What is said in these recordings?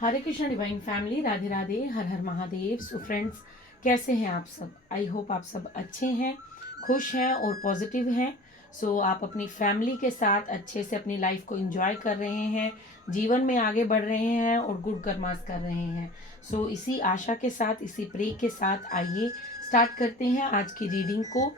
हरे Krishna divine family, Radhe Radhe, हर हर Mahadev. So friends, कैसे हैं आप सब? आई होप आप सब अच्छे हैं, खुश हैं और पॉजिटिव हैं। सो आप अपनी फैमिली के साथ अच्छे से अपनी लाइफ को एंजॉय कर रहे हैं, जीवन में आगे बढ़ रहे हैं और गुड कर्मास कर रहे हैं। सो इसी आशा के साथ, इसी प्रे के साथ आइए स्टार्ट करते हैं आज की रीडिंग को,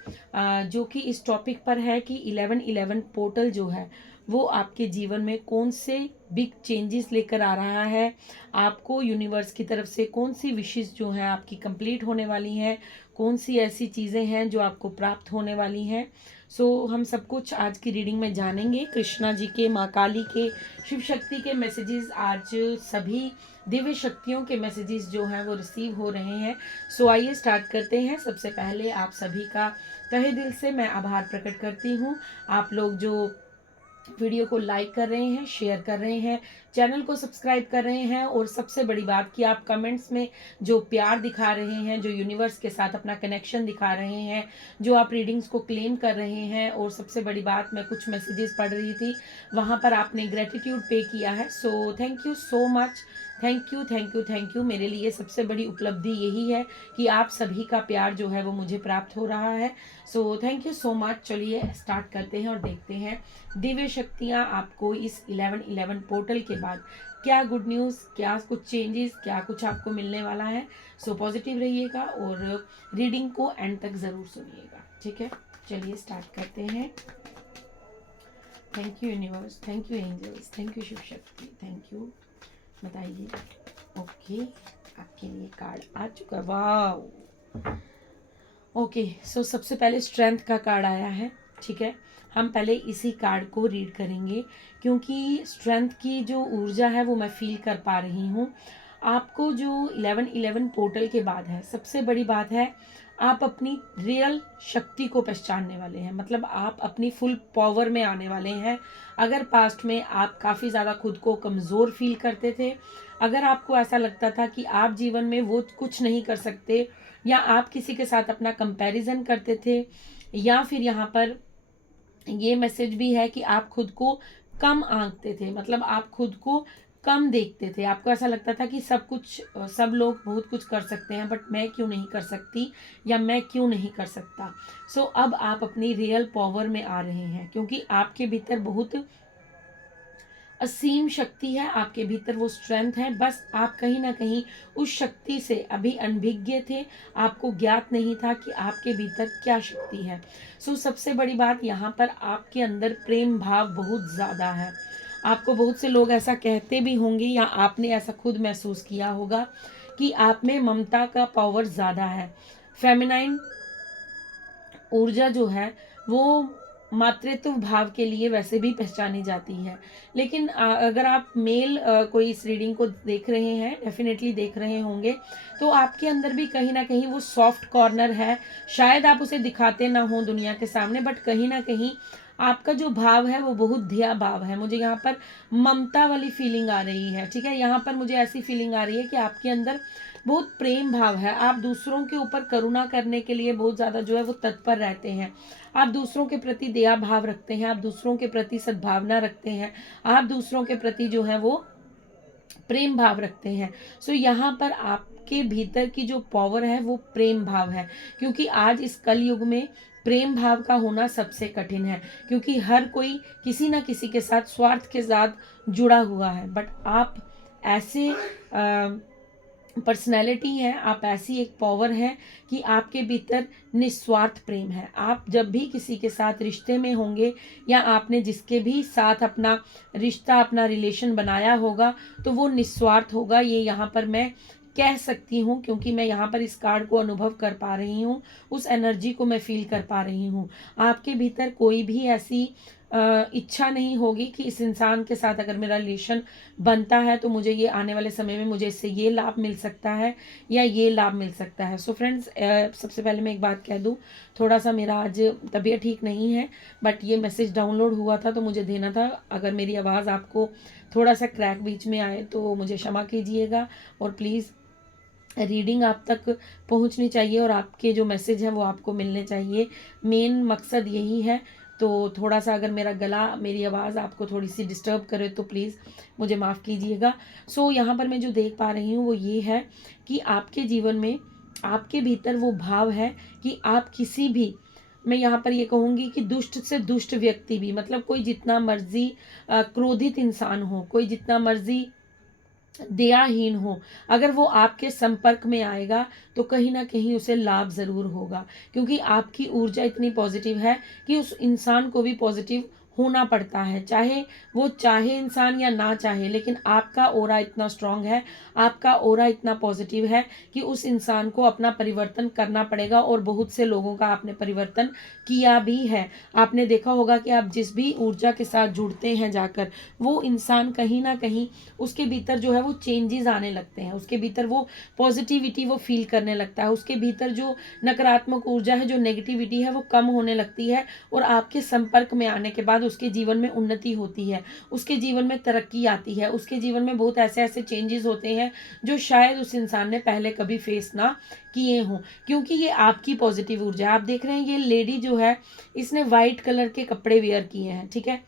जो कि इस टॉपिक पर है कि 1111 पोर्टल जो है वो आपके जीवन में कौन से बिग चेंजेस लेकर आ रहा है, आपको यूनिवर्स की तरफ से कौन सी विशेष जो है आपकी कंप्लीट होने वाली हैं, कौन सी ऐसी चीज़ें हैं जो आपको प्राप्त होने वाली हैं। सो हम सब कुछ आज की रीडिंग में जानेंगे। कृष्णा जी के, माँ काली के, शिव शक्ति के मैसेजेस, आज सभी दिव्य शक्तियों के मैसेजेस जो हैं वो रिसीव हो रहे हैं। सो आइए स्टार्ट करते हैं। सबसे पहले आप सभी का तहे दिल से मैं आभार प्रकट करती हूँ। आप लोग जो वीडियो को लाइक कर रहे हैं, शेयर कर रहे हैं, चैनल को सब्सक्राइब कर रहे हैं, और सबसे बड़ी बात कि आप कमेंट्स में जो प्यार दिखा रहे हैं, जो यूनिवर्स के साथ अपना कनेक्शन दिखा रहे हैं, जो आप रीडिंग्स को क्लेम कर रहे हैं। और सबसे बड़ी बात, मैं कुछ मैसेजेस पढ़ रही थी, वहाँ पर आपने ग्रेटिट्यूड पे किया है। So thank you so much, thank you thank you thank you. मेरे लिए सबसे बड़ी उपलब्धि यही है कि आप सभी का प्यार जो है वो मुझे प्राप्त हो रहा है। So thank you so much. चलिए स्टार्ट करते हैं और देखते हैं दिव्य शक्तियाँ आपको इस 1111 पोर्टल के बाद क्या गुड न्यूज़, क्या कुछ चेंजेस, क्या कुछ आपको मिलने वाला है। सो पॉजिटिव रहिएगा और रीडिंग को एंड तक ज़रूर सुनिएगा, ठीक है। चलिए स्टार्ट करते हैं। Thank you universe, thank you angels, thank you Shiv Shakti, thank you. बताइए। ओके, आपके लिए कार्ड आ चुका है। वाह। ओके, सो सबसे पहले स्ट्रेंथ का कार्ड आया है, ठीक है। हम पहले इसी कार्ड को रीड करेंगे क्योंकि स्ट्रेंथ की जो ऊर्जा है वो मैं फील कर पा रही हूँ। आपको जो 1111 पोर्टल के बाद है, सबसे बड़ी बात है आप अपनी रियल शक्ति को पहचानने वाले हैं, मतलब आप अपनी फुल पावर में आने वाले हैं। अगर पास्ट में आप काफ़ी ज़्यादा खुद को कमज़ोर फील करते थे, अगर आपको ऐसा लगता था कि आप जीवन में वो कुछ नहीं कर सकते, या आप किसी के साथ अपना कंपैरिजन करते थे, या फिर यहाँ पर ये मैसेज भी है कि आप खुद को कम आंकते थे, मतलब आप खुद को कम देखते थे। आपको ऐसा लगता था कि सब कुछ, सब लोग बहुत कुछ कर सकते हैं, बट मैं क्यों नहीं कर सकती, या मैं क्यों नहीं कर सकता। सो अब आप अपनी रियल पावर में आ रहे हैं क्योंकि आपके भीतर बहुत असीम शक्ति है, आपके भीतर वो स्ट्रेंथ है। बस आप कहीं ना कहीं उस शक्ति से अभी अनभिज्ञ थे, आपको ज्ञात नहीं था कि आपके भीतर क्या शक्ति है। सो सबसे बड़ी बात, यहाँ पर आपके अंदर प्रेम भाव बहुत ज़्यादा है। आपको बहुत से लोग ऐसा कहते भी होंगे, या आपने ऐसा खुद महसूस किया होगा कि आप में ममता का पावर ज़्यादा है। फेमिनाइन ऊर्जा जो है वो मातृत्व भाव के लिए वैसे भी पहचानी जाती है। लेकिन अगर आप मेल कोई इस रीडिंग को देख रहे हैं, डेफिनेटली देख रहे होंगे, तो आपके अंदर भी कहीं ना कहीं वो सॉफ्ट कॉर्नर है। शायद आप उसे दिखाते ना हो दुनिया के सामने, बट कहीं ना कहीं आपका जो भाव है वो बहुत धिया भाव है। मुझे यहाँ पर ममता वाली फीलिंग आ रही है, ठीक है। यहाँ पर मुझे ऐसी फीलिंग आ रही है कि आपके अंदर बहुत प्रेम भाव है। आप दूसरों के ऊपर करुणा करने के लिए बहुत ज़्यादा जो है वो तत्पर रहते हैं। आप दूसरों के प्रति दया भाव रखते हैं, आप दूसरों के प्रति सद्भावना रखते हैं, आप दूसरों के प्रति जो है वो प्रेम भाव रखते हैं। सो यहाँ पर आपके भीतर की जो पावर है वो प्रेम भाव है, क्योंकि आज इस कलयुग में प्रेम भाव का होना सबसे कठिन है, क्योंकि हर कोई किसी ना किसी के साथ स्वार्थ के साथ जुड़ा हुआ है। बट आप ऐसे पर्सनैलिटी है, आप ऐसी एक पावर है कि आपके भीतर निस्वार्थ प्रेम है। आप जब भी किसी के साथ रिश्ते में होंगे, या आपने जिसके भी साथ अपना रिश्ता, अपना रिलेशन बनाया होगा, तो वो निस्वार्थ होगा। ये यहाँ पर मैं कह सकती हूँ, क्योंकि मैं यहाँ पर इस कार्ड को अनुभव कर पा रही हूँ, उस एनर्जी को मैं फील कर पा रही हूँ। आपके भीतर कोई भी ऐसी इच्छा नहीं होगी कि इस इंसान के साथ अगर मेरा रिलेशन बनता है तो मुझे ये आने वाले समय में मुझे इससे ये लाभ मिल सकता है, या ये लाभ मिल सकता है। सो फ्रेंड्स, सबसे पहले मैं एक बात कह दूँ, थोड़ा सा मेरा आज तबीयत ठीक नहीं है, बट ये मैसेज डाउनलोड हुआ था तो मुझे देना था। अगर मेरी आवाज़ आपको थोड़ा सा क्रैक बीच में आए तो मुझे क्षमा कीजिएगा, और प्लीज़ रीडिंग आप तक पहुंचनी चाहिए और आपके जो मैसेज हैं वो आपको मिलने चाहिए। मेन मकसद यही है। तो थोड़ा सा अगर मेरा गला, मेरी आवाज़ आपको थोड़ी सी डिस्टर्ब करे तो प्लीज़ मुझे माफ़ कीजिएगा। सो यहाँ पर मैं जो देख पा रही हूँ वो ये है कि आपके जीवन में, आपके भीतर वो भाव है कि आप किसी भी, मैं यहाँ पर ये कहूँगी कि दुष्ट से दुष्ट व्यक्ति भी, मतलब कोई जितना मर्जी क्रोधित इंसान हो, कोई जितना मर्जी दयाहीन हो, अगर वो आपके संपर्क में आएगा तो कहीं ना कहीं उसे लाभ ज़रूर होगा, क्योंकि आपकी ऊर्जा इतनी पॉजिटिव है कि उस इंसान को भी पॉजिटिव होना पड़ता है, चाहे वो चाहे इंसान या ना चाहे, लेकिन आपका ओरा इतना स्ट्रांग है, आपका ओरा इतना पॉजिटिव है कि उस इंसान को अपना परिवर्तन करना पड़ेगा। और बहुत से लोगों का आपने परिवर्तन किया भी है। आपने देखा होगा कि आप जिस भी ऊर्जा के साथ जुड़ते हैं जाकर, वो इंसान कहीं ना कहीं उसके भीतर जो है वो चेंजेस आने लगते हैं, उसके भीतर वो पॉजिटिविटी वो फील करने लगता है, उसके भीतर जो नकारात्मक ऊर्जा है, जो नेगेटिविटी है, वो कम होने लगती है। और आपके संपर्क में आने के बाद उसके जीवन में उन्नति होती है, उसके जीवन में तरक्की आती है, उसके जीवन में बहुत ऐसे ऐसे चेंजेस होते हैं जो शायद उस इंसान ने पहले कभी फेस ना किए हों, क्योंकि ये आपकी पॉजिटिव ऊर्जा है। आप देख रहे हैं ये लेडी जो है, इसने वाइट कलर के कपड़े वेयर किए हैं, ठीक है।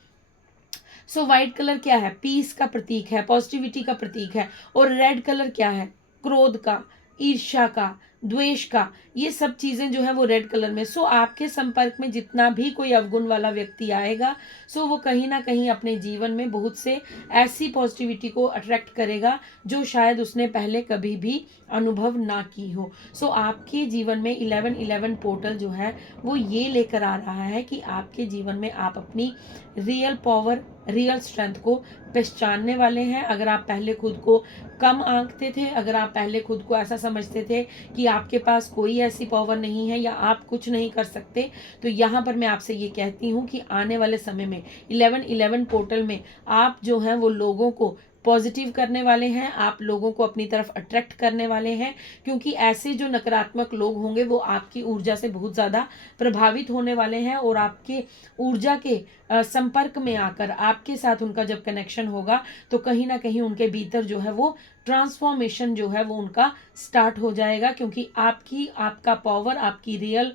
सो व्हाइट कलर क्या है? पीस का प्रतीक है, पॉजिटिविटी का प्रतीक है। और रेड कलर क्या है? क्रोध का, ईर्ष्या का, द्वेष का, ये सब चीजें जो है वो रेड कलर में। सो आपके संपर्क में जितना भी कोई अवगुण वाला व्यक्ति आएगा, सो वो कहीं ना कहीं अपने जीवन में बहुत से ऐसी पॉजिटिविटी को अट्रैक्ट करेगा जो शायद उसने पहले कभी भी अनुभव ना की हो। सो आपके जीवन में 1111 पोर्टल जो है वो ये लेकर आ रहा है कि आपके जीवन में आप अपनी रियल पावर, रियल स्ट्रेंथ को पहचानने वाले हैं। अगर आप पहले खुद को कम आंकते थे, अगर आप पहले खुद को ऐसा समझते थे कि आपके पास कोई ऐसी पावर नहीं है या आप कुछ नहीं कर सकते, तो यहाँ पर मैं आपसे ये कहती हूँ कि आने वाले समय में 1111 पोर्टल में आप जो हैं वो लोगों को पॉजिटिव करने वाले हैं, आप लोगों को अपनी तरफ अट्रैक्ट करने वाले हैं, क्योंकि ऐसे जो नकारात्मक लोग होंगे वो आपकी ऊर्जा से बहुत ज़्यादा प्रभावित होने वाले हैं। और आपके ऊर्जा के संपर्क में आकर आपके साथ उनका जब कनेक्शन होगा तो कहीं ना कहीं उनके भीतर जो है वो ट्रांसफॉर्मेशन जो है वो उनका स्टार्ट हो जाएगा, क्योंकि आपका पावर, आपकी रियल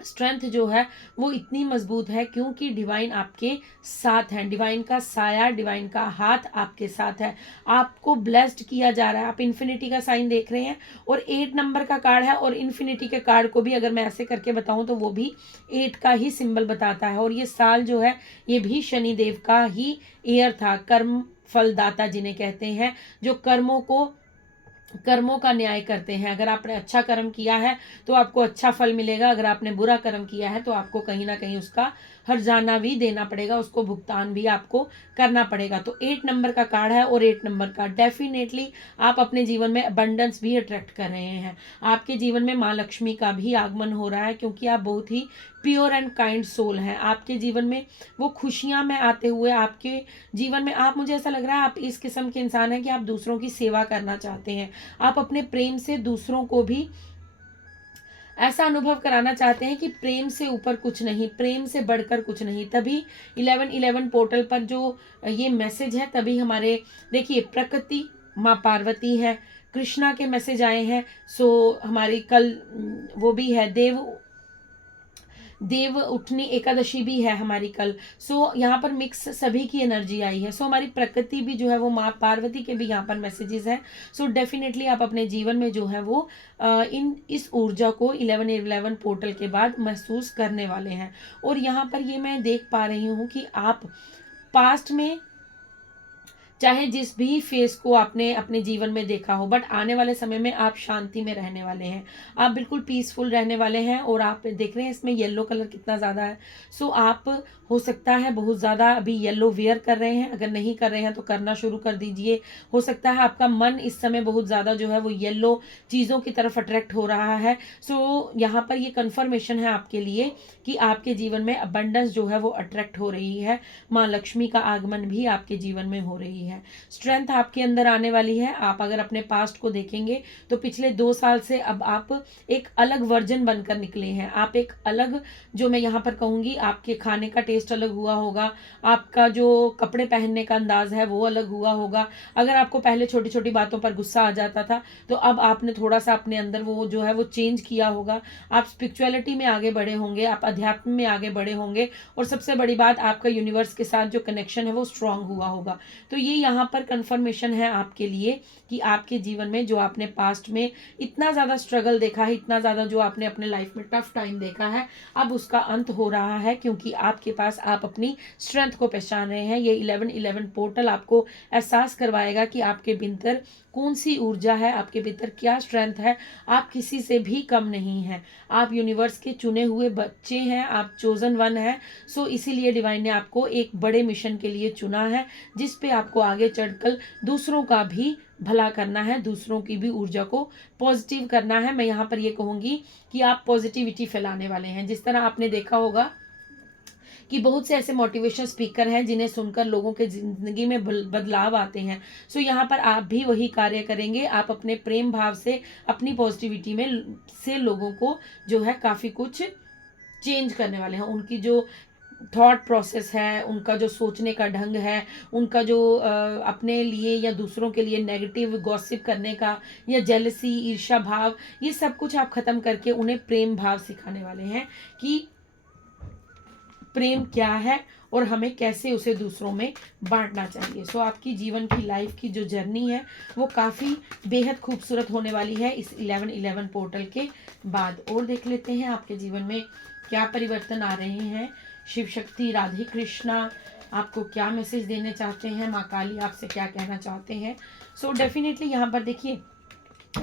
स्ट्रेंथ जो है वो इतनी मजबूत है, क्योंकि डिवाइन आपके साथ है, डिवाइन का साया, डिवाइन का हाथ आपके साथ है, आपको ब्लेस्ड किया जा रहा है। आप इन्फिनिटी का साइन देख रहे हैं और 8 नंबर का कार्ड है, और इन्फिनिटी के कार्ड को भी अगर मैं ऐसे करके बताऊं तो वो भी 8 का ही सिंबल बताता है। और ये साल जो है ये भी शनि देव का ही ईयर था, कर्म फलदाता जिन्हें कहते हैं, जो कर्मों का न्याय करते हैं। अगर आपने अच्छा कर्म किया है तो आपको अच्छा फल मिलेगा, अगर आपने बुरा कर्म किया है तो आपको कहीं ना कहीं उसका हर्जाना भी देना पड़ेगा, उसको भुगतान भी आपको करना पड़ेगा। तो 8 नंबर का कार्ड है, और 8 नंबर का डेफिनेटली आप अपने जीवन में अबंडेंस भी अट्रैक्ट कर रहे हैं। आपके जीवन में माँ लक्ष्मी का भी आगमन हो रहा है, क्योंकि आप बहुत ही प्योर एंड काइंड सोल हैं। आपके जीवन में वो खुशियां में आते हुए, आपके जीवन में आप, मुझे ऐसा लग रहा है आप इस किस्म के इंसान हैं कि आप दूसरों की सेवा करना चाहते हैं। आप अपने प्रेम से दूसरों को भी ऐसा अनुभव कराना चाहते हैं कि प्रेम से ऊपर कुछ नहीं, प्रेम से बढ़कर कुछ नहीं। तभी 1111 पोर्टल पर जो ये मैसेज है, तभी हमारे देखिए प्रकृति माँ पार्वती है, कृष्णा के मैसेज आए हैं। सो हमारी कल वो भी है, देव उठनी एकादशी भी है हमारी कल। सो यहाँ पर मिक्स सभी की एनर्जी आई है। सो हमारी प्रकृति भी जो है वो माँ पार्वती के भी यहाँ पर मैसेजेस हैं। सो डेफिनेटली आप अपने जीवन में जो है वो इस ऊर्जा को 1111 पोर्टल के बाद महसूस करने वाले हैं। और यहाँ पर ये मैं देख पा रही हूँ कि आप पास्ट में चाहे जिस भी फेस को आपने अपने जीवन में देखा हो, बट आने वाले समय में आप शांति में रहने वाले हैं, आप बिल्कुल पीसफुल रहने वाले हैं। और आप देख रहे हैं इसमें येलो कलर कितना ज़्यादा है। सो आप हो सकता है बहुत ज़्यादा अभी येलो वेयर कर रहे हैं, अगर नहीं कर रहे हैं तो करना शुरू कर दीजिए। हो सकता है आपका मन इस समय बहुत ज़्यादा जो है वो येलो चीज़ों की तरफ अट्रैक्ट हो रहा है। सो यहाँ पर ये कन्फर्मेशन है आपके लिए कि आपके जीवन में अबंडेंस जो है वो अट्रैक्ट हो रही है, माँ लक्ष्मी का आगमन भी आपके जीवन में हो रही है। है, स्ट्रेंथ आपके अंदर आने वाली है। आप अगर अपने पास्ट को देखेंगे तो पिछले 2 साल से अब आप एक अलग वर्जन बनकर निकले हैं। आप एक अलग, जो मैं यहाँ पर कहूँगी, आपके खाने का टेस्ट अलग हुआ होगा, आपका जो कपड़े पहनने का अंदाज है वो अलग हुआ होगा। अगर आपको पहले छोटी छोटी बातों पर गुस्सा आ जाता था तो अब आपने थोड़ा सा अपने अंदर वो जो है वो चेंज किया होगा। आप स्पिरिचुअलिटी में आगे बढ़े होंगे, आप अध्यात्म में आगे बढ़े होंगे, और सबसे बड़ी बात, आपका यूनिवर्स के साथ जो कनेक्शन है वो स्ट्रांग हुआ होगा। तो ये यहाँ पर कंफर्मेशन है आपके लिए कि आपके जीवन में जो आपने पास्ट में इतना ज़्यादा स्ट्रगल देखा है, इतना ज़्यादा जो आपने अपने लाइफ में टफ टाइम देखा है, अब उसका अंत हो रहा है, क्योंकि आपके पास आप अपनी स्ट्रेंथ को पहचान रहे हैं। ये 1111 पोर्टल आपको एहसास करवाएगा कि आपके भीतर कौन सी ऊर्जा है, आपके भीतर क्या स्ट्रेंथ है। आप किसी से भी कम नहीं हैं, आप यूनिवर्स के चुने हुए बच्चे हैं, आप चोजन वन हैं। सो इसीलिए डिवाइन ने आपको एक बड़े मिशन के लिए चुना है, जिस पे आपको आगे चढ़कर दूसरों का भी भला करना है, दूसरों की भी ऊर्जा को पॉजिटिव करना है। मैं यहाँ पर ये कहूँगी कि आप पॉजिटिविटी फैलाने वाले हैं। जिस तरह आपने देखा होगा कि बहुत से ऐसे मोटिवेशन स्पीकर हैं जिन्हें सुनकर लोगों के ज़िंदगी में बदलाव आते हैं। सो यहाँ पर आप भी वही कार्य करेंगे। आप अपने प्रेम भाव से, अपनी पॉजिटिविटी में से लोगों को जो है काफ़ी कुछ चेंज करने वाले हैं। उनकी जो थॉट प्रोसेस है, उनका जो सोचने का ढंग है, उनका जो अपने लिए या दूसरों के लिए नेगेटिव गॉसिप करने का या जेलसी, ईर्ष्या भाव, ये सब कुछ आप ख़त्म करके उन्हें प्रेम भाव सिखाने वाले हैं कि प्रेम क्या है और हमें कैसे उसे दूसरों में बांटना चाहिए। सो आपकी जीवन की लाइफ की जो जर्नी है वो काफ़ी बेहद खूबसूरत होने वाली है इस 1111 पोर्टल के बाद। और देख लेते हैं आपके जीवन में क्या परिवर्तन आ रहे हैं। शिव शक्ति, राधे कृष्णा आपको क्या मैसेज देने चाहते हैं, माँ काली आपसे क्या कहना चाहते हैं। सो डेफिनेटली यहाँ पर देखिए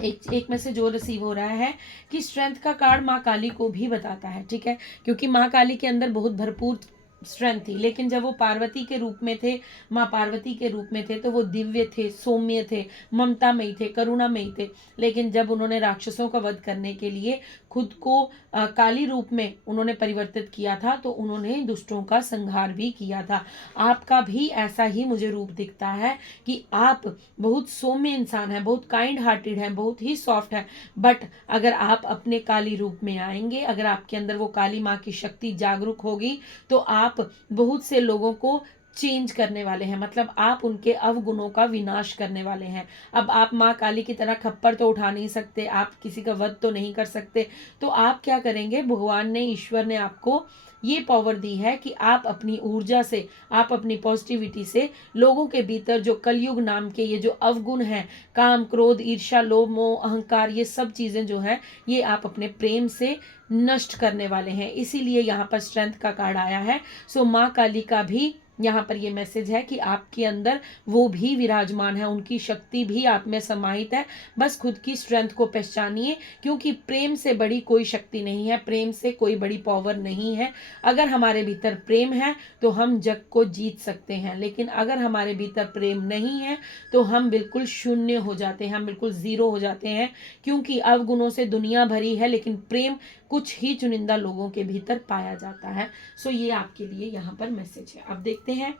एक मैसेज और रिसीव हो रहा है कि स्ट्रेंथ का कार्ड माँ काली को भी बताता है, ठीक है, क्योंकि माँ काली के अंदर बहुत भरपूर स्ट्रेंथ थी, लेकिन जब वो पार्वती के रूप में थे, माँ पार्वती के रूप में थे, तो वो दिव्य थे, सौम्य थे, ममतामयी थे, करुणामयी थे। लेकिन जब उन्होंने राक्षसों का वध करने के लिए खुद को काली रूप में उन्होंने परिवर्तित किया था, तो उन्होंने दुष्टों का संहार भी किया था। आपका भी ऐसा ही मुझे रूप दिखता है कि आप बहुत सौम्य इंसान हैं, बहुत काइंड हार्टेड हैं, बहुत ही सॉफ्ट है। बट अगर आप अपने काली रूप में आएंगे, अगर आपके अंदर वो काली माँ की शक्ति जागरूक होगी, तो आप बहुत से लोगों को चेंज करने वाले हैं। मतलब आप उनके अवगुणों का विनाश करने वाले हैं। अब आप माँ काली की तरह खप्पर तो उठा नहीं सकते, आप किसी का वध तो नहीं कर सकते, तो आप क्या करेंगे, भगवान ने, ईश्वर ने आपको ये पावर दी है कि आप अपनी ऊर्जा से, आप अपनी पॉजिटिविटी से लोगों के भीतर जो कलयुग नाम के ये जो अवगुण हैं, काम, क्रोध, ईर्ष्या, लोभ, मोह, अहंकार, ये सब चीज़ें जो हैं, ये आप अपने प्रेम से नष्ट करने वाले हैं। इसीलिए यहाँ पर स्ट्रेंथ का कार्ड आया है। सो माँ काली का भी यहाँ पर ये मैसेज है कि आपके अंदर वो भी विराजमान है, उनकी शक्ति भी आप में समाहित है। बस खुद की स्ट्रेंथ को पहचानिए, क्योंकि प्रेम से बड़ी कोई शक्ति नहीं है, प्रेम से कोई बड़ी पावर नहीं है। अगर हमारे भीतर प्रेम है तो हम जग को जीत सकते हैं, लेकिन अगर हमारे भीतर प्रेम नहीं है तो हम बिल्कुल शून्य हो जाते हैं, हम बिल्कुल ज़ीरो हो जाते हैं, क्योंकि अवगुणों से दुनिया भरी है, लेकिन प्रेम कुछ ही चुनिंदा लोगों के भीतर पाया जाता है। सो ये आपके लिए यहाँ पर मैसेज है। अब देखते हैं,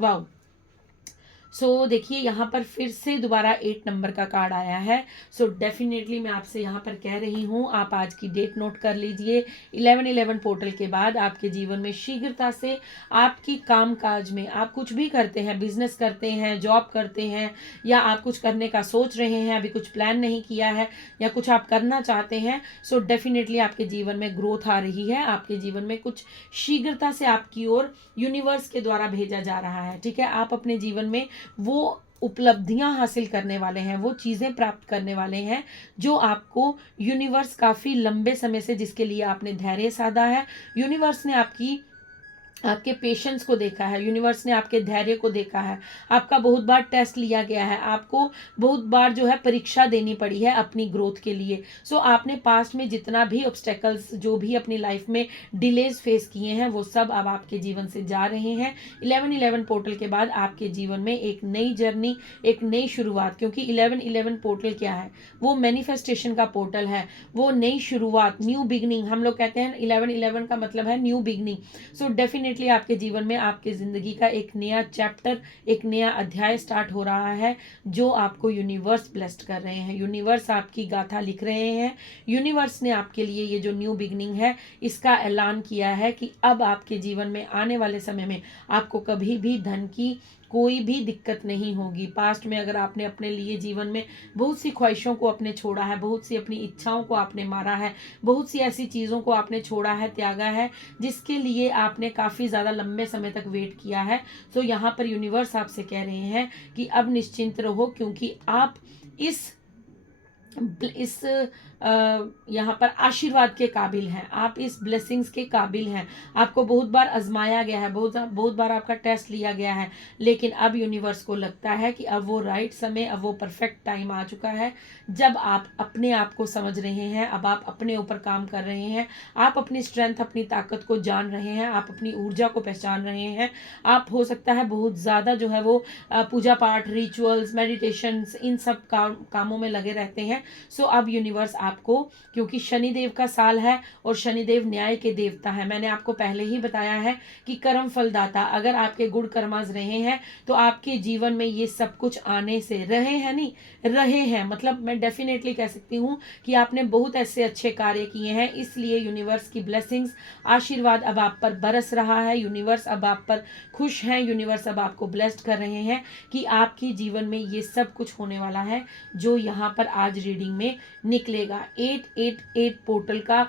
वाओ। सो देखिए यहाँ पर फिर से दोबारा 8 नंबर का कार्ड आया है। सो डेफिनेटली मैं आपसे यहाँ पर कह रही हूँ, आप आज की डेट नोट कर लीजिए। 1111 पोर्टल के बाद आपके जीवन में शीघ्रता से आपकी काम काज में, आप कुछ भी करते हैं, बिजनेस करते हैं, जॉब करते हैं, या आप कुछ करने का सोच रहे हैं, अभी कुछ प्लान नहीं किया है, या कुछ आप करना चाहते हैं, सो डेफिनेटली आपके जीवन में ग्रोथ आ रही है। आपके जीवन में कुछ शीघ्रता से आपकी ओर यूनिवर्स के द्वारा भेजा जा रहा है, ठीक है। आप अपने जीवन में वो उपलब्धियां हासिल करने वाले हैं, वो चीज़ें प्राप्त करने वाले हैं जो आपको यूनिवर्स काफ़ी लंबे समय से, जिसके लिए आपने धैर्य साधा है, यूनिवर्स ने आपके पेशेंस को देखा है, यूनिवर्स ने आपके धैर्य को देखा है। आपका बहुत बार टेस्ट लिया गया है, आपको बहुत बार जो है परीक्षा देनी पड़ी है अपनी ग्रोथ के लिए। सो आपने पास्ट में जितना भी ऑब्स्टेकल्स, जो भी अपनी लाइफ में डिलेज फेस किए हैं, वो सब अब आपके जीवन से जा रहे हैं। 1111 पोर्टल के बाद आपके जीवन में एक नई जर्नी, एक नई शुरुआत, क्योंकि 1111 पोर्टल क्या है, वो मैनिफेस्टेशन का पोर्टल है, वो नई शुरुआत, न्यू बिगनिंग। हम लोग कहते हैं 1111 का मतलब है new beginning. So definitely definitely आपके जीवन में आपके ज़िंदगी का एक नया चैप्टर, एक नया अध्याय स्टार्ट हो रहा है, जो आपको यूनिवर्स ब्लेस्ड कर रहे हैं, यूनिवर्स आपकी गाथा लिख रहे हैं। यूनिवर्स ने आपके लिए ये जो न्यू बिगनिंग है इसका ऐलान किया है कि अब आपके जीवन में आने वाले समय में आपको कभी भी धन की कोई भी दिक्कत नहीं होगी। पास्ट में अगर आपने अपने लिए जीवन में बहुत सी ख्वाहिशों को आपने छोड़ा है, बहुत सी अपनी इच्छाओं को आपने मारा है, बहुत सी ऐसी चीज़ों को आपने छोड़ा है, त्यागा है, जिसके लिए आपने काफ़ी ज़्यादा लंबे समय तक वेट किया है, तो यहाँ पर यूनिवर्स आपसे कह रहे हैं कि अब निश्चिंत रहो, क्योंकि आप इस यहाँ पर आशीर्वाद के काबिल हैं, आप इस ब्लेसिंग्स के काबिल हैं। आपको बहुत बार आजमाया गया है, बहुत बार आपका टेस्ट लिया गया है, लेकिन अब यूनिवर्स को लगता है कि अब वो राइट समय, अब वो परफेक्ट टाइम आ चुका है, जब आप अपने आप को समझ रहे हैं, अब आप अपने ऊपर काम कर रहे हैं, आप अपनी स्ट्रेंथ, अपनी ताकत को जान रहे हैं, आप अपनी ऊर्जा को पहचान रहे हैं। आप हो सकता है बहुत ज़्यादा जो है वो पूजा पाठ, रिचुअल्स, मेडिटेशंस, इन सब कामों में लगे रहते हैं। सो अब यूनिवर्स आपको, क्योंकि शनिदेव का साल है और शनिदेव न्याय के देवता है, मैंने आपको पहले ही बताया है कि कर्म फलदाता, अगर आपके गुड कर्मास रहे हैं तो आपके जीवन में ये सब कुछ आने से रहे हैं, नहीं रहे हैं, मतलब मैं डेफिनेटली कह सकती हूँ कि आपने बहुत ऐसे अच्छे कार्य किए हैं, इसलिए यूनिवर्स की ब्लेसिंग्स, आशीर्वाद अब आप पर बरस रहा है। यूनिवर्स अब आप पर खुश है, यूनिवर्स अब आपको ब्लेस्ड कर रहे हैं कि आपके जीवन में ये सब कुछ होने वाला है जो यहाँ पर आज रीडिंग में निकलेगा। 888 पोर्टल का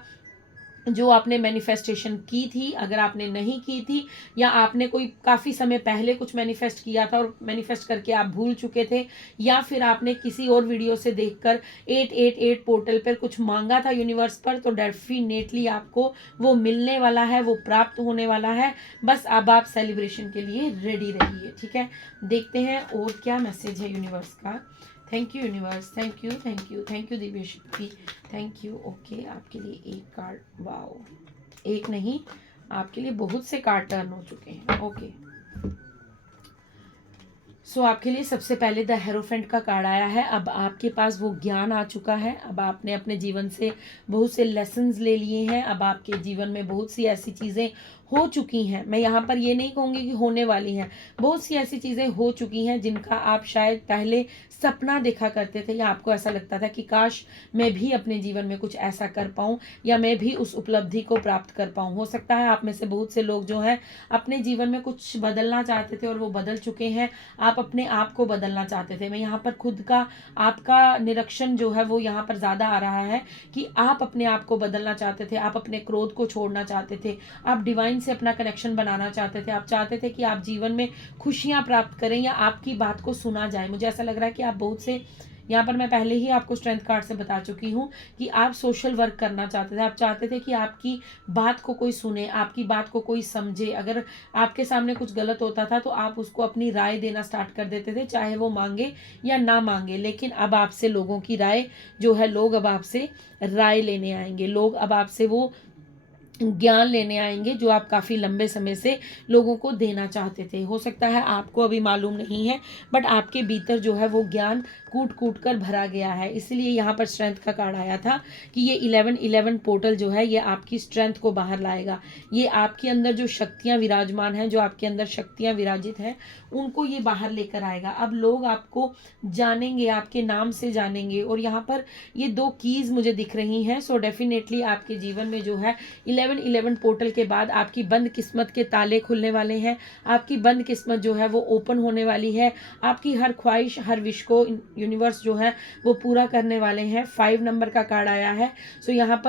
जो आपने मैनिफेस्टेशन की थी, अगर आपने नहीं की थी या आपने कोई काफ़ी समय पहले कुछ मैनिफेस्ट किया था और मैनिफेस्ट करके आप भूल चुके थे, या फिर आपने किसी और वीडियो से देखकर 888 पोर्टल पर कुछ मांगा था यूनिवर्स पर, तो डेफिनेटली आपको वो मिलने वाला है, वो प्राप्त होने वाला है। बस अब आप सेलिब्रेशन के लिए रेडी रहिए, ठीक है। देखते हैं और क्या मैसेज है यूनिवर्स का। Thank you universe, thank you, thank you, thank you Divya शक्ति, थैंक यू। ओके, आपके लिए एक कार्ड, वाओ, एक नहीं, आपके लिए बहुत से कार्ड टर्न हो चुके हैं। ओके, सो आपके लिए सबसे पहले द हेरोफेंट का कार्ड आया है। अब आपके पास वो ज्ञान आ चुका है, अब आपने अपने जीवन से बहुत से लेसन्स ले लिए हैं, अब आपके जीवन में बहुत सी ऐसी चीज़ें हो चुकी हैं, मैं यहाँ पर ये नहीं कहूँगी कि होने वाली हैं, बहुत सी ऐसी चीज़ें हो चुकी हैं जिनका आप शायद पहले सपना देखा करते थे, या आपको ऐसा लगता था कि काश मैं भी अपने जीवन में कुछ ऐसा कर पाऊँ, या मैं भी उस उपलब्धि को प्राप्त कर पाऊँ। हो सकता है आप में से बहुत से लोग जो हैं अपने जीवन में कुछ बदलना चाहते थे और वो बदल चुके हैं, आप अपने आप को बदलना चाहते थे। मैं यहाँ पर खुद का आपका निरीक्षण जो है वो यहाँ पर ज़्यादा आ रहा है कि आप अपने आप को बदलना चाहते थे, आप अपने क्रोध को छोड़ना चाहते थे, आप डिवाइन से अपना कनेक्शन बनाना चाहते थे, आप चाहते थे कि आप जीवन में खुशियाँ प्राप्त करें या आपकी बात को सुना जाए। मुझे ऐसा लग रहा है कि आप बहुत से, यहाँ पर मैं पहले ही आपको स्ट्रेंथ कार्ड से बता चुकी हूँ कि आप सोशल वर्क करना चाहते थे, आप चाहते थे कि आपकी बात को कोई सुने, आपकी बात को कोई समझे, अगर आपके सामने कुछ गलत होता था तो आप उसको अपनी राय देना स्टार्ट कर देते थे, चाहे वो मांगे या ना मांगे। लेकिन अब आपसे लोगों की राय जो है, लोग अब आपसे राय लेने आएंगे, लोग अब आपसे वो ज्ञान लेने आएंगे जो आप काफ़ी लंबे समय से लोगों को देना चाहते थे। हो सकता है आपको अभी मालूम नहीं है, बट आपके भीतर जो है वो ज्ञान कूट कूट कर भरा गया है। इसलिए यहाँ पर स्ट्रेंथ का कार्ड आया था कि ये 1111 पोर्टल जो है ये आपकी स्ट्रेंथ को बाहर लाएगा, ये आपके अंदर जो शक्तियाँ विराजमान हैं, जो आपके अंदर शक्तियाँ विराजित हैं, उनको ये बाहर लेकर आएगा। अब लोग आपको जानेंगे, आपके नाम से जानेंगे। और यहाँ पर ये 2 कीज़ मुझे दिख रही हैं। सो डेफिनेटली आपके जीवन में जो है 1111 पोर्टल के बाद आपकी बंद किस्मत के ताले खुलने वाले हैं, आपकी बंद किस्मत जो है वो ओपन होने वाली है, आपकी हर ख्वाहिश, हर विश को यूनिवर्स जो है वो पूरा करने वाले हैं। 5 नंबर का कार्ड आया है। सो यहाँ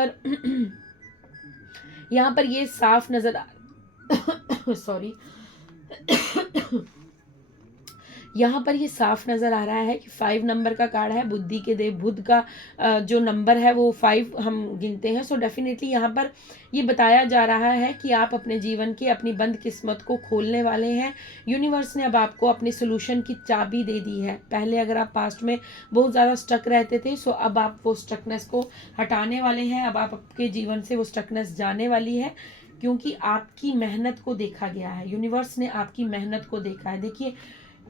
पर ये साफ नजर सॉरी यहाँ पर ये साफ नज़र आ रहा है कि 5 नंबर का कार्ड है, बुद्धि के देव बुध का जो नंबर है वो 5 हम गिनते हैं। सो डेफिनेटली यहाँ पर ये बताया जा रहा है कि आप अपने जीवन की अपनी बंद किस्मत को खोलने वाले हैं। यूनिवर्स ने अब आपको अपने सोल्यूशन की चाबी दे दी है। पहले अगर आप पास्ट में बहुत ज़्यादा स्टक रहते थे, सो अब आप वो स्टकनेस को हटाने वाले हैं, अब आपके जीवन से वो स्टकनेस जाने वाली है, क्योंकि आपकी मेहनत को देखा गया है, यूनिवर्स ने आपकी मेहनत को देखा है। देखिए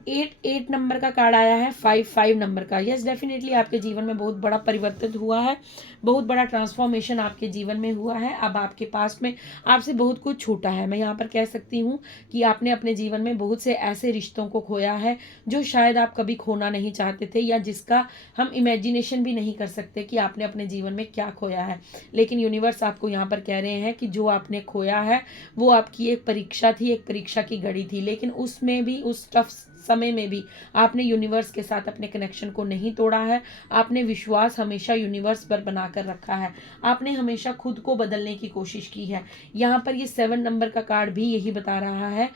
8 नंबर का कार्ड आया है, 5 नंबर का। यस, डेफिनेटली आपके जीवन में बहुत बड़ा परिवर्तन हुआ है, बहुत बड़ा ट्रांसफॉर्मेशन आपके जीवन में हुआ है। अब आपके पास में आपसे बहुत कुछ छूटा है। मैं यहाँ पर कह सकती हूँ कि आपने अपने जीवन में बहुत से ऐसे रिश्तों को खोया है जो शायद आप कभी खोना नहीं चाहते थे, या जिसका हम इमेजिनेशन भी नहीं कर सकते कि आपने अपने जीवन में क्या खोया है। लेकिन यूनिवर्स आपको यहाँ पर कह रहे हैं कि जो आपने खोया है वो आपकी एक परीक्षा थी, एक परीक्षा की घड़ी थी, लेकिन उसमें भी, उस टफ समय में भी आपने यूनिवर्स के साथ अपने कनेक्शन को नहीं तोड़ा है। आपने विश्वास हमेशा यूनिवर्स पर बनाकर रखा है। आपने हमेशा खुद को बदलने की कोशिश की है। यहाँ पर ये 7 नंबर का कार्ड भी यही बता रहा है।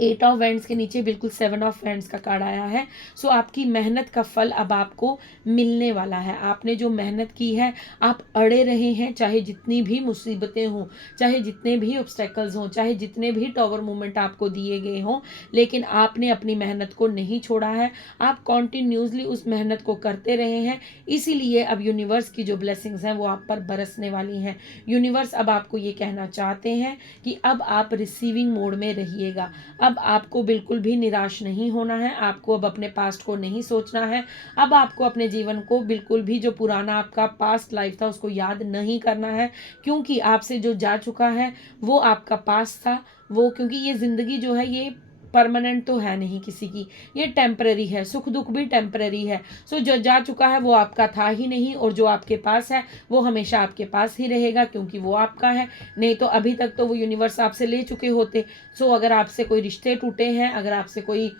8 ऑफ वैंड्स के नीचे बिल्कुल 7 ऑफ वैंड्स का कार्ड आया है। सो आपकी मेहनत का फल अब आपको मिलने वाला है। आपने जो मेहनत की है, आप अड़े रहे हैं, चाहे जितनी भी मुसीबतें हों, चाहे जितने भी ऑब्स्टेकल्स हों, चाहे जितने भी टॉवर मूवमेंट आपको दिए गए हों, लेकिन आपने अपनी मेहनत को नहीं छोड़ा है। आप कॉन्टिन्यूसली उस मेहनत को करते रहे हैं। इसीलिए अब यूनिवर्स की जो ब्लेसिंग्स हैं वो आप पर बरसने वाली हैं। यूनिवर्स अब आपको ये कहना चाहते हैं कि अब आप रिसीविंग मोड में रहिएगा। अब आपको बिल्कुल भी निराश नहीं होना है। आपको अब अपने पास्ट को नहीं सोचना है। अब आपको अपने जीवन को बिल्कुल भी, जो पुराना आपका पास्ट लाइफ था, उसको याद नहीं करना है, क्योंकि आपसे जो जा चुका है वो आपका पास्ट था। वो, क्योंकि ये ज़िंदगी जो है ये परमानेंट तो है नहीं किसी की, ये टेम्पररी है। सुख दुख भी टेम्पररी है। सो जो जा चुका है वो आपका था ही नहीं, और जो आपके पास है वो हमेशा आपके पास ही रहेगा, क्योंकि वो आपका है। नहीं तो अभी तक तो वो यूनिवर्स आपसे ले चुके होते। सो अगर आपसे कोई रिश्ते टूटे हैं, अगर आपसे कोई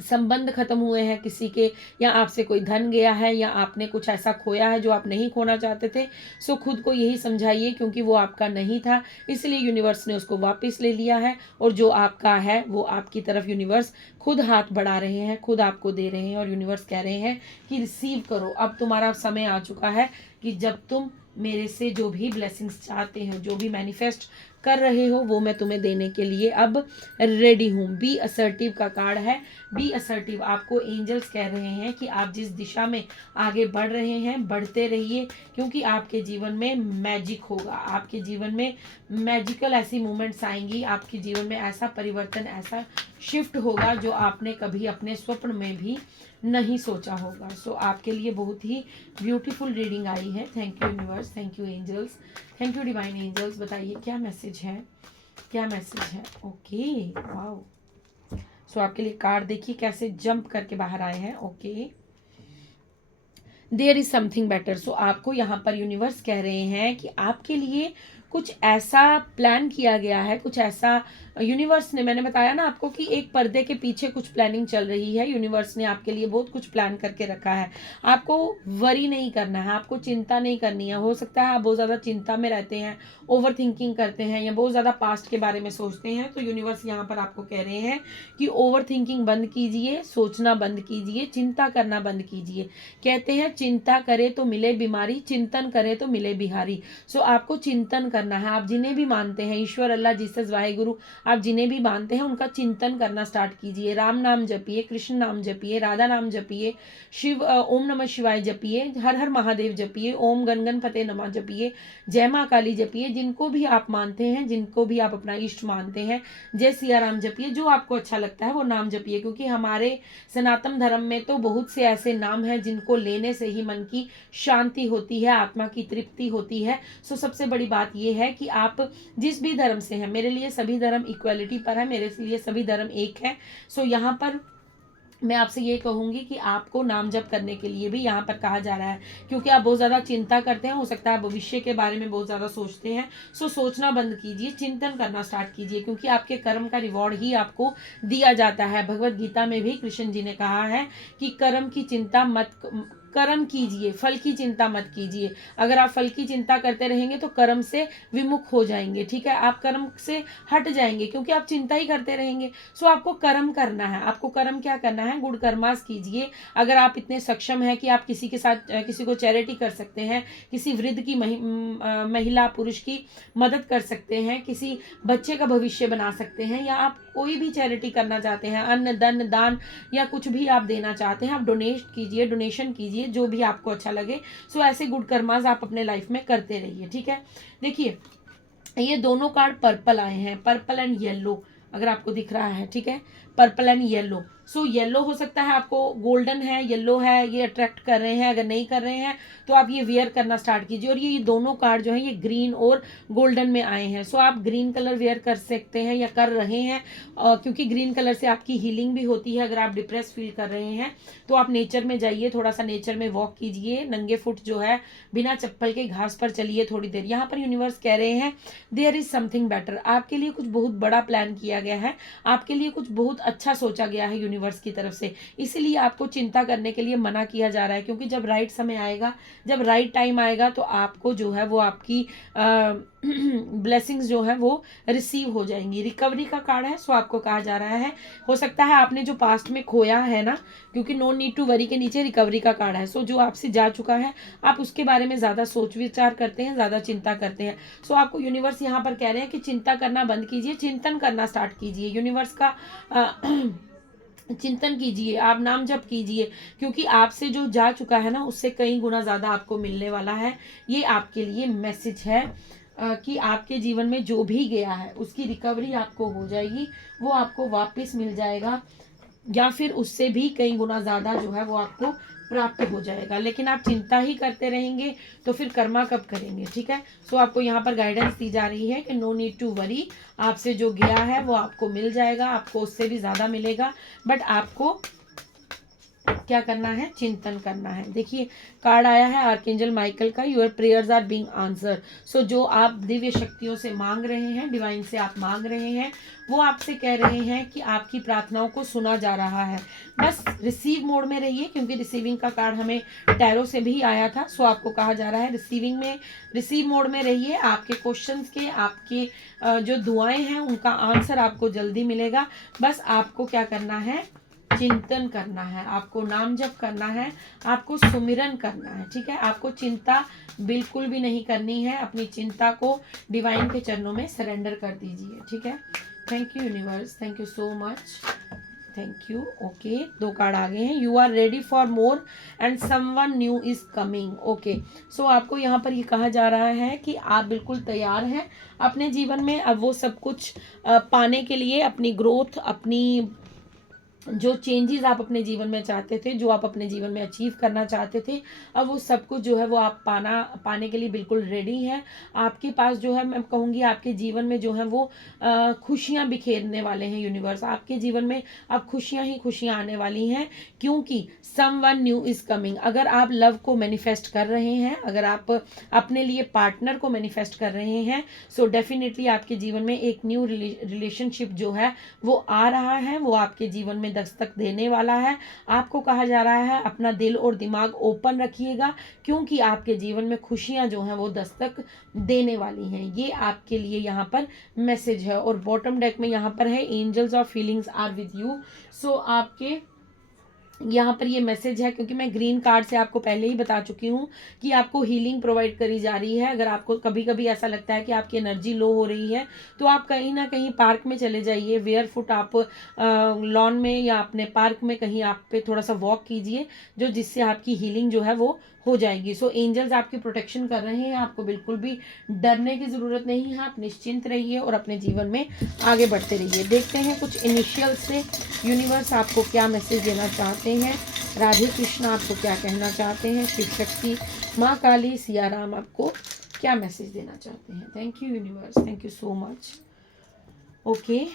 संबंध खत्म हुए हैं किसी के, या आपसे कोई धन गया है, या आपने कुछ ऐसा खोया है जो आप नहीं खोना चाहते थे, सो खुद को यही समझाइए, क्योंकि वो आपका नहीं था, इसलिए यूनिवर्स ने उसको वापस ले लिया है। और जो आपका है वो आपकी तरफ यूनिवर्स खुद हाथ बढ़ा रहे हैं, खुद आपको दे रहे हैं। और यूनिवर्स कह रहे हैं कि रिसीव करो। अब तुम्हारा समय आ चुका है कि जब तुम मेरे से जो भी ब्लेसिंग्स चाहते हो, जो भी मैनिफेस्ट कर रहे हो, वो मैं तुम्हें देने के लिए अब रेडी हूँ। बी असर्टिव का कार्ड है। बी असर्टिव, आपको एंजल्स कह रहे हैं कि आप जिस दिशा में आगे बढ़ रहे हैं, बढ़ते रहिए, क्योंकि आपके जीवन में मैजिक होगा। आपके जीवन में मैजिकल ऐसी मोमेंट्स आएंगी, आपके जीवन में ऐसा परिवर्तन, ऐसा शिफ्ट होगा जो आपने कभी अपने स्वप्न में भी नहीं सोचा होगा। सो आपके लिए बहुत ही ब्यूटीफुल रीडिंग आई है। Thank you universe, thank you angels, thank you divine angels. बताइए क्या मैसेज है, क्या मैसेज है। Okay, wow. सो आपके लिए कार्ड देखिए कैसे जंप करके बाहर आए हैं। Okay, there is something better. So आपको यहाँ पर यूनिवर्स कह रहे हैं कि आपके लिए कुछ ऐसा प्लान किया गया है, कुछ ऐसा यूनिवर्स ने, मैंने बताया ना आपको कि एक पर्दे के पीछे कुछ प्लानिंग चल रही है। यूनिवर्स ने आपके लिए बहुत कुछ प्लान करके रखा है। आपको वरी नहीं करना है, आपको चिंता नहीं करनी है। हो सकता है आप बहुत ज़्यादा चिंता में रहते हैं, ओवर थिंकिंग करते हैं, या बहुत ज़्यादा पास्ट के बारे में सोचते हैं। तो यूनिवर्स यहाँ पर आपको कह रहे हैं कि ओवर थिंकिंग बंद कीजिए, सोचना बंद कीजिए, चिंता करना बंद कीजिए। कहते हैं चिंता करे तो मिले बीमारी, चिंतन करे तो मिले बिहारी। सो आपको चिंतन करना है। आप जिन्हें भी मानते हैं, ईश्वर, अल्लाह, जीसस, वाहेगुरु, आप जिन्हें भी मानते हैं उनका चिंतन करना स्टार्ट कीजिए। राम नाम जपिए, कृष्ण नाम जपिए, राधा नाम जपिए, शिव ओम नमः शिवाय जपिए, हर हर महादेव जपिए, ओम गण गण फतेह नमः जपिए, जय माँ काली जपिए। जिनको भी आप मानते हैं, जिनको भी आप अपना इष्ट मानते हैं, जय सिया राम जपिए। जो आपको अच्छा लगता है वो नाम जपिए, क्योंकि हमारे सनातन धर्म में तो बहुत से ऐसे नाम हैं जिनको लेने से ही मन की शांति होती है, आत्मा की तृप्ति होती है। सो सबसे बड़ी बात यह है कि आप जिस भी धर्म से हैं, मेरे लिए सभी धर्म इक्वलिटी पर है, मेरे लिए सभी धर्म एक है। सो यहाँ पर मैं आपसे ये कहूँगी कि आपको नाम जप करने के लिए भी यहाँ पर कहा जा रहा है, क्योंकि आप बहुत ज़्यादा चिंता करते हैं। हो सकता है आप भविष्य के बारे में बहुत ज़्यादा सोचते हैं। सो सोचना बंद कीजिए, चिंतन करना स्टार्ट कीजिए, क्योंकि आपके कर्म का रिवॉर्ड ही आपको दिया जाता है। भगवत गीता में भी कृष्ण जी ने कहा है कि कर्म की चिंता मत, कर्म कीजिए, फल की चिंता मत कीजिए। अगर आप फल की चिंता करते रहेंगे तो कर्म से विमुख हो जाएंगे, ठीक है, आप कर्म से हट जाएंगे, क्योंकि आप चिंता ही करते रहेंगे। सो आपको कर्म करना है। आपको कर्म क्या करना है, गुड कर्मास कीजिए। अगर आप इतने सक्षम हैं कि आप किसी के साथ, किसी को चैरिटी कर सकते हैं, किसी वृद्ध की महिला पुरुष की मदद कर सकते हैं, किसी बच्चे का भविष्य बना सकते हैं, या आप कोई भी चैरिटी करना चाहते हैं, अन्न धन दान या कुछ भी आप देना चाहते हैं, आप डोनेट कीजिए, डोनेशन कीजिए, जो भी आपको अच्छा लगे। सो ऐसे गुड कर्मास आप अपने लाइफ में करते रहिए, ठीक है। देखिए ये दोनों कार्ड पर्पल आए हैं, पर्पल एंड येलो, अगर आपको दिख रहा है, ठीक है। Purple and yellow. So yellow हो सकता है आपको, गोल्डन है, येलो है, ये अट्रैक्ट कर रहे हैं। अगर नहीं कर रहे हैं तो आप ये वेयर करना स्टार्ट कीजिए। और ये दोनों कार्ड जो है ये ग्रीन और गोल्डन में आए हैं। सो आप ग्रीन कलर वेयर कर सकते हैं या कर रहे हैं, क्योंकि ग्रीन कलर से आपकी हीलिंग भी होती है। अगर आप डिप्रेस फील कर रहे हैं तो आप नेचर में जाइए, थोड़ा सा नेचर में वॉक कीजिए, नंगे फुट जो है बिना चप्पल के घास पर चलिए थोड़ी देर। यहाँ पर यूनिवर्स कह रहे हैं देयर इज समथिंग बेटर। आपके लिए कुछ बहुत बड़ा प्लान किया गया है, आपके लिए कुछ बहुत अच्छा सोचा गया है यूनिवर्स की तरफ से। इसीलिए आपको चिंता करने के लिए मना किया जा रहा है, क्योंकि जब राइट समय आएगा, जब राइट टाइम आएगा तो आपको जो है वो आपकी ब्लेसिंग्स जो है वो रिसीव हो जाएंगी। रिकवरी का कार्ड है, सो आपको कहा जा रहा है हो सकता है आपने जो पास्ट में खोया है ना, क्योंकि नो नीड टू वरी के नीचे रिकवरी का कार्ड है। सो जो आपसे जा चुका है आप उसके बारे में ज़्यादा सोच विचार करते हैं, ज़्यादा चिंता करते हैं। सो आपको यूनिवर्स यहाँ पर कह रहे हैं कि चिंता करना बंद कीजिए, चिंतन करना स्टार्ट कीजिए। यूनिवर्स का चिंतन कीजिए, आप नाम जप कीजिए, क्योंकि आपसे जो जा चुका है ना उससे कई गुना ज़्यादा आपको मिलने वाला है। ये आपके लिए मैसेज है कि आपके जीवन में जो भी गया है उसकी रिकवरी आपको हो जाएगी, वो आपको वापस मिल जाएगा, या फिर उससे भी कई गुना ज़्यादा जो है वो आपको प्राप्त हो जाएगा। लेकिन आप चिंता ही करते रहेंगे तो फिर कर्मा कब करेंगे, ठीक है। सो आपको यहाँ पर गाइडेंस दी जा रही है कि नो नीड टू वरी, आपसे जो गया है वो आपको मिल जाएगा, आपको उससे भी ज़्यादा मिलेगा। बट आपको क्या करना है, चिंतन करना है। देखिए कार्ड आया है आर्कएंजल माइकल का, your prayers are being answer. So जो आप दिव्य शक्तियों से मांग रहे हैं, डिवाइन से आप मांग रहे हैं, वो आपसे कह रहे हैं कि आपकी प्रार्थनाओं को सुना जा रहा है। बस रिसीव मोड में रहिए, क्योंकि रिसीविंग का कार्ड हमें टैरो से भी आया था। सो आपको कहा जा रहा है रिसीव मोड में रहिए। आपके क्वेश्चंस के, आपके जो दुआएं हैं उनका आंसर आपको जल्दी मिलेगा। बस आपको क्या करना है, चिंतन करना है, आपको नाम जप करना है, आपको सुमिरन करना है, ठीक है। आपको चिंता बिल्कुल भी नहीं करनी है, अपनी चिंता को डिवाइन के चरणों में सरेंडर कर दीजिए, ठीक है। Thank you universe, thank you so much, thank you. Okay, 2 card आ गए हैं। You are ready for more and someone new is coming. Okay, so आपको यहाँ पर ये कहा जा रहा है कि आप बिल्कुल तैयार हैं अपने जीवन में अब वो सब कुछ पाने के लिए, अपनी ग्रोथ, अपनी जो चेंजेस आप अपने जीवन में चाहते थे, जो आप अपने जीवन में अचीव करना चाहते थे, अब वो सब कुछ जो है वो आप पाने के लिए बिल्कुल रेडी हैं। आपके पास जो है, मैं कहूँगी आपके जीवन में जो है वो खुशियाँ बिखेरने वाले हैं यूनिवर्स। आपके जीवन में अब खुशियाँ ही खुशियाँ आने वाली हैं, क्योंकि समवन न्यू इज़ कमिंग। अगर आप लव को मैनिफेस्ट कर रहे हैं, अगर आप अपने लिए पार्टनर को मैनिफेस्ट कर रहे हैं, सो डेफिनेटली आपके जीवन में एक न्यू रिलेशनशिप जो है वो आ रहा है, वो आपके जीवन में दस्तक देने वाला है। आपको कहा जा रहा है अपना दिल और दिमाग ओपन रखिएगा, क्योंकि आपके जीवन में खुशियां जो हैं वो दस्तक देने वाली हैं। ये आपके लिए यहाँ पर मैसेज है। और बॉटम डेक में यहाँ पर है angels of feelings are with you. So आपके यहाँ पर ये मैसेज है, क्योंकि मैं ग्रीन कार्ड से आपको पहले ही बता चुकी हूँ कि आपको हीलिंग प्रोवाइड करी जा रही है। अगर आपको कभी कभी ऐसा लगता है कि आपकी एनर्जी लो हो रही है तो आप कहीं ना कहीं पार्क में चले जाइए, वेयर फुट आप लॉन में या अपने पार्क में कहीं आप पे थोड़ा सा वॉक कीजिए, जो जिससे आपकी हीलिंग जो है वो हो जाएगी। सो एंजल्स आपकी प्रोटेक्शन कर रहे हैं, आपको बिल्कुल भी डरने की ज़रूरत नहीं है। आप निश्चिंत रहिए और अपने जीवन में आगे बढ़ते रहिए। देखते हैं कुछ इनिशियल से यूनिवर्स आपको क्या मैसेज देना चाहते हैं। राधे कृष्ण आपको क्या कहना चाहते हैं, शिव शक्ति, माँ काली, सिया राम आपको क्या मैसेज देना चाहते हैं। Thank you universe, thank you so much. Okay,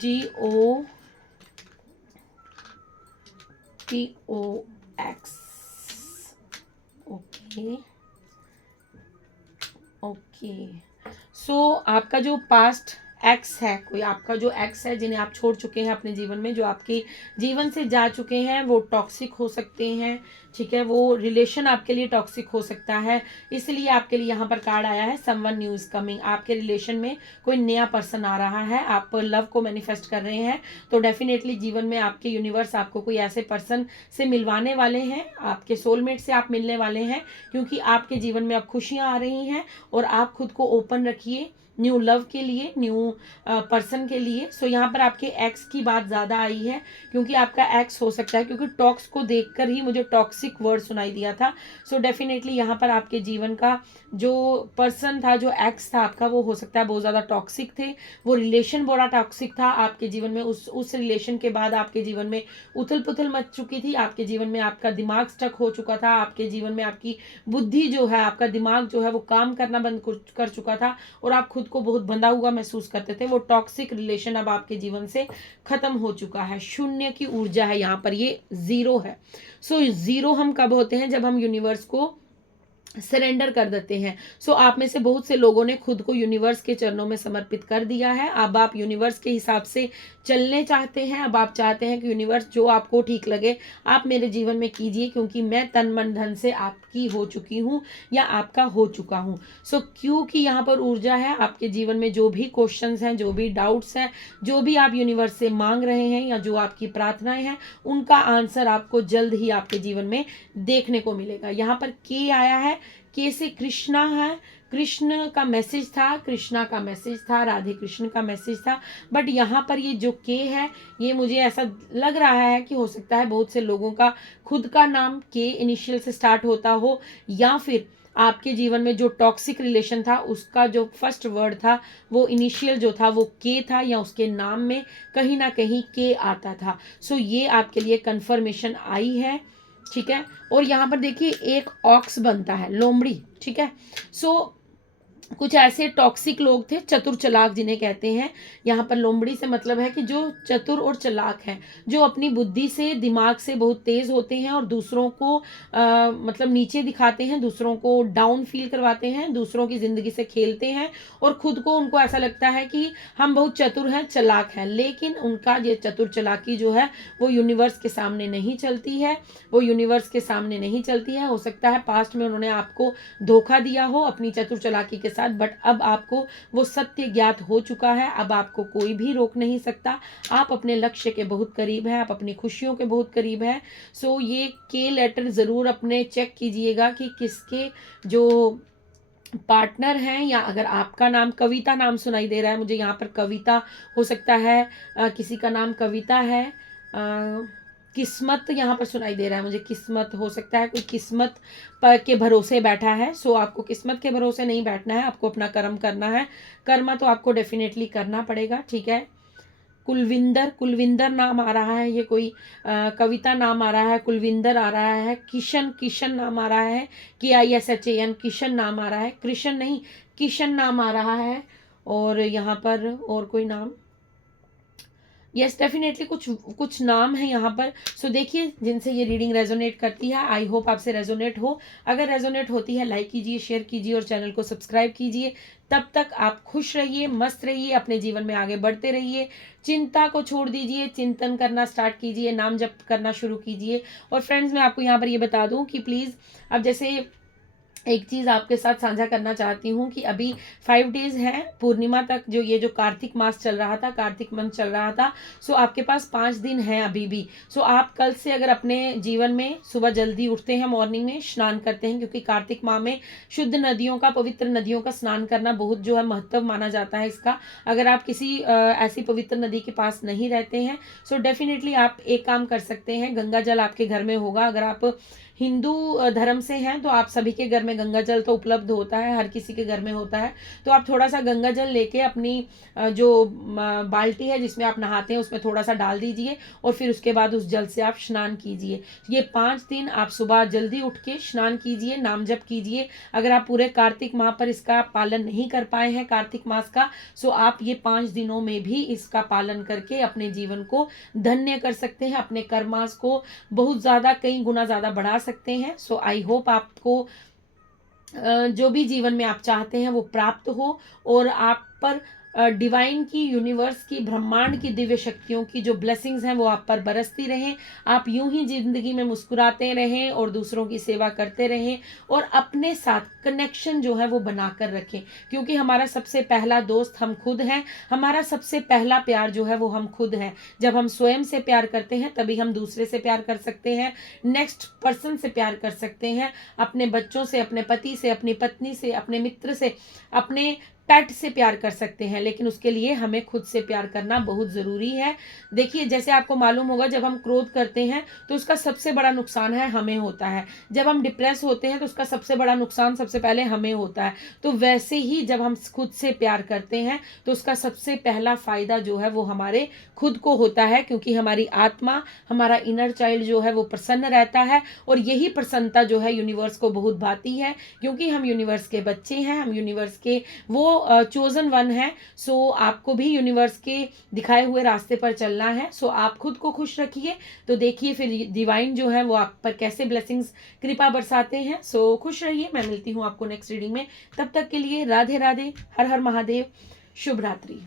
TOX। Okay, so आपका जो पास्ट एक्स है, कोई आपका जो एक्स है जिन्हें आप छोड़ चुके हैं अपने जीवन में, जो आपके जीवन से जा चुके हैं, वो टॉक्सिक हो सकते हैं, ठीक है। वो रिलेशन आपके लिए टॉक्सिक हो सकता है, इसलिए आपके लिए यहाँ पर कार्ड आया है समवन न्यू इज कमिंग। आपके रिलेशन में कोई नया पर्सन आ रहा है, आप लव को मैनिफेस्ट कर रहे हैं तो डेफिनेटली जीवन में आपके यूनिवर्स आपको कोई ऐसे पर्सन से मिलवाने वाले हैं, आपके सोलमेट से आप मिलने वाले हैं, क्योंकि आपके जीवन में अब खुशियाँ आ रही हैं। और आप खुद को ओपन रखिए, न्यू लव के लिए, न्यू पर्सन के लिए। सो यहाँ पर आपके एक्स की बात ज़्यादा आई है, क्योंकि आपका एक्स हो सकता है, क्योंकि टॉक्स को देखकर ही मुझे टॉक्सिक वर्ड सुनाई दिया था। सो डेफिनेटली यहाँ पर आपके जीवन का जो पर्सन था, जो एक्स था आपका, वो हो सकता है बहुत ज़्यादा टॉक्सिक थे, वो रिलेशन बड़ा टॉक्सिक था आपके जीवन में। उस रिलेशन के बाद आपके जीवन में उथल पुथल मच चुकी थी, आपके जीवन में आपका दिमाग स्टक हो चुका था, आपके जीवन में आपकी बुद्धि जो है, आपका दिमाग जो है वो काम करना बंद कर चुका था, और आप खुद को बहुत बंधा हुआ महसूस करते थे। वो टॉक्सिक रिलेशन अब आपके जीवन से खत्म हो चुका है। शून्य की ऊर्जा है यहाँ पर, ये जीरो है। सो जीरो हम कब होते हैं? जब हम यूनिवर्स को सरेंडर कर देते हैं। सो आप में से बहुत से लोगों ने खुद को यूनिवर्स के चरणों में समर्पित कर दिया है। अब आप यूनिवर्स के हिसाब से चलने चाहते हैं। अब आप चाहते हैं कि यूनिवर्स जो आपको ठीक लगे आप मेरे जीवन में कीजिए, क्योंकि मैं तन मन धन से आपकी हो चुकी हूँ या आपका हो चुका हूँ। सो क्योंकि यहाँ पर ऊर्जा है, आपके जीवन में जो भी क्वेश्चंस हैं, जो भी डाउट्स हैं, जो भी आप यूनिवर्स से मांग रहे हैं या जो आपकी प्रार्थनाएं हैं, उनका आंसर आपको जल्द ही आपके जीवन में देखने को मिलेगा। यहाँ पर के आया है, के से कृष्णा है, कृष्ण का मैसेज था, कृष्णा का मैसेज था, राधे कृष्ण का मैसेज था। बट यहाँ पर ये जो के है, ये मुझे ऐसा लग रहा है कि हो सकता है बहुत से लोगों का खुद का नाम के इनिशियल से स्टार्ट होता हो, या फिर आपके जीवन में जो टॉक्सिक रिलेशन था उसका जो फर्स्ट वर्ड था, वो इनिशियल जो था वो के था, या उसके नाम में कहीं ना कहीं के आता था। सो ये आपके लिए कंफर्मेशन आई है, ठीक है। और यहाँ पर देखिए एक ऑक्स बनता है, लोमड़ी, ठीक है। सो कुछ ऐसे टॉक्सिक लोग थे, चतुर चलाक जिन्हें कहते हैं। यहाँ पर लोमड़ी से मतलब है कि जो चतुर और चलाक हैं, जो अपनी बुद्धि से, दिमाग से बहुत तेज होते हैं और दूसरों को मतलब नीचे दिखाते हैं, दूसरों को डाउन फील करवाते हैं, दूसरों की जिंदगी से खेलते हैं, और खुद को उनको ऐसा लगता है कि हम बहुत चतुर हैं, चलाक हैं। लेकिन उनका ये चतुर चलाकी जो है वो यूनिवर्स के सामने नहीं चलती है, वो यूनिवर्स के सामने नहीं चलती है। हो सकता है पास्ट में उन्होंने आपको धोखा दिया हो अपनी चतुर चलाकी के साथ, बट अब आपको वो सत्य ज्ञात हो चुका है। अब आपको कोई भी रोक नहीं सकता। आप अपने लक्ष्य के बहुत करीब हैं, आप अपनी खुशियों के बहुत करीब हैं। सो ये के लेटर जरूर अपने चेक कीजिएगा कि किसके जो पार्टनर हैं, या अगर आपका नाम कविता नाम सुनाई दे रहा है, मुझे यहाँ पर कविता हो सकता है, किसी का नाम कविता है, किस्मत यहाँ पर सुनाई दे रहा है मुझे, किस्मत हो सकता है, कोई किस्मत पर के भरोसे बैठा है। सो आपको किस्मत के भरोसे नहीं बैठना है, आपको अपना कर्म करना है। कर्म तो आपको डेफिनेटली करना पड़ेगा, ठीक है। कुलविंदर, कुलविंदर नाम आ रहा है, ये कोई कविता नाम आ रहा है, कुलविंदर आ रहा है, किशन, किशन नाम आ रहा है, KISHAN, किशन नाम आ रहा है, कृष्ण नहीं किशन नाम आ रहा है। और यहाँ पर और कोई नाम, यस डेफिनेटली कुछ नाम है यहाँ पर। सो देखिए जिनसे ये रीडिंग रेजोनेट करती है, आई होप आपसे रेजोनेट हो। अगर रेजोनेट होती है लाइक कीजिए, शेयर कीजिए और चैनल को सब्सक्राइब कीजिए। तब तक आप खुश रहिए, मस्त रहिए, अपने जीवन में आगे बढ़ते रहिए। चिंता को छोड़ दीजिए, चिंतन करना स्टार्ट कीजिए, नाम जप करना शुरू कीजिए। और फ्रेंड्स मैं आपको यहाँ पर ये बता दूँ कि प्लीज़, अब जैसे एक चीज़ आपके साथ साझा करना चाहती हूँ कि अभी 5 डेज हैं पूर्णिमा तक, जो ये जो कार्तिक मास चल रहा था, कार्तिक मंथ चल रहा था। सो आपके पास 5 दिन हैं अभी भी। सो आप कल से अगर अपने जीवन में सुबह जल्दी उठते हैं, मॉर्निंग में स्नान करते हैं, क्योंकि कार्तिक माह में शुद्ध नदियों का, पवित्र नदियों का स्नान करना बहुत जो है महत्व माना जाता है इसका। अगर आप किसी ऐसी पवित्र नदी के पास नहीं रहते हैं, सो डेफिनेटली आप एक काम कर सकते हैं, गंगा जल आपके घर में होगा। अगर आप हिंदू धर्म से हैं तो आप सभी के घर में गंगा जल तो उपलब्ध होता है, हर किसी के घर में होता है। तो आप थोड़ा सा गंगा जल लेके अपनी जो बाल्टी है जिसमें आप नहाते हैं उसमें थोड़ा सा डाल दीजिए, और फिर उसके बाद उस जल से आप स्नान कीजिए। ये 5 दिन आप सुबह जल्दी उठ के स्नान कीजिए, नाम जप कीजिए। अगर आप पूरे कार्तिक माह पर इसका पालन नहीं कर पाए हैं, कार्तिक मास का, सो आप ये 5 दिनों में भी इसका पालन करके अपने जीवन को धन्य कर सकते हैं, अपने कर्मास को बहुत ज़्यादा, कई गुना ज़्यादा बढ़ा सकते हैं। सो आई होप आपको जो भी जीवन में आप चाहते हैं वो प्राप्त हो, और आप पर डिवाइन की, यूनिवर्स की, ब्रह्मांड की दिव्य शक्तियों की जो ब्लेसिंग्स हैं वो आप पर बरसती रहें। आप यूं ही जिंदगी में मुस्कुराते रहें और दूसरों की सेवा करते रहें, और अपने साथ कनेक्शन जो है वो बनाकर रखें, क्योंकि हमारा सबसे पहला दोस्त हम खुद हैं। हमारा सबसे पहला प्यार जो है वो हम खुद हैं। जब हम स्वयं से प्यार करते हैं तभी हम दूसरे से प्यार कर सकते हैं, नेक्स्ट पर्सन से प्यार कर सकते हैं, अपने बच्चों से, अपने पति से, अपनी पत्नी से, अपने मित्र से, अपने पेट से प्यार कर सकते हैं, लेकिन उसके लिए हमें खुद से प्यार करना बहुत ज़रूरी है। देखिए, जैसे आपको मालूम होगा, जब हम क्रोध करते हैं तो उसका सबसे बड़ा नुकसान है हमें होता है। जब हम डिप्रेस होते हैं तो उसका सबसे बड़ा नुकसान सबसे पहले हमें होता है। तो वैसे ही जब हम खुद से प्यार करते हैं तो उसका सबसे पहला फ़ायदा जो है वो हमारे खुद को होता है, क्योंकि हमारी आत्मा, हमारा इनर चाइल्ड जो है वो प्रसन्न रहता है। और यही प्रसन्नता जो है यूनिवर्स को बहुत भाती है, क्योंकि हम यूनिवर्स के बच्चे हैं, हम यूनिवर्स के वो चोजन वन है। सो आपको भी यूनिवर्स के दिखाए हुए रास्ते पर चलना है। सो आप खुद को खुश रखिए, तो देखिए फिर डिवाइन जो है वो आप पर कैसे ब्लेसिंग्स, कृपा बरसाते हैं। सो खुश रहिए। मैं मिलती हूँ आपको नेक्स्ट रीडिंग में। तब तक के लिए राधे राधे, हर हर महादेव, शुभ रात्रि।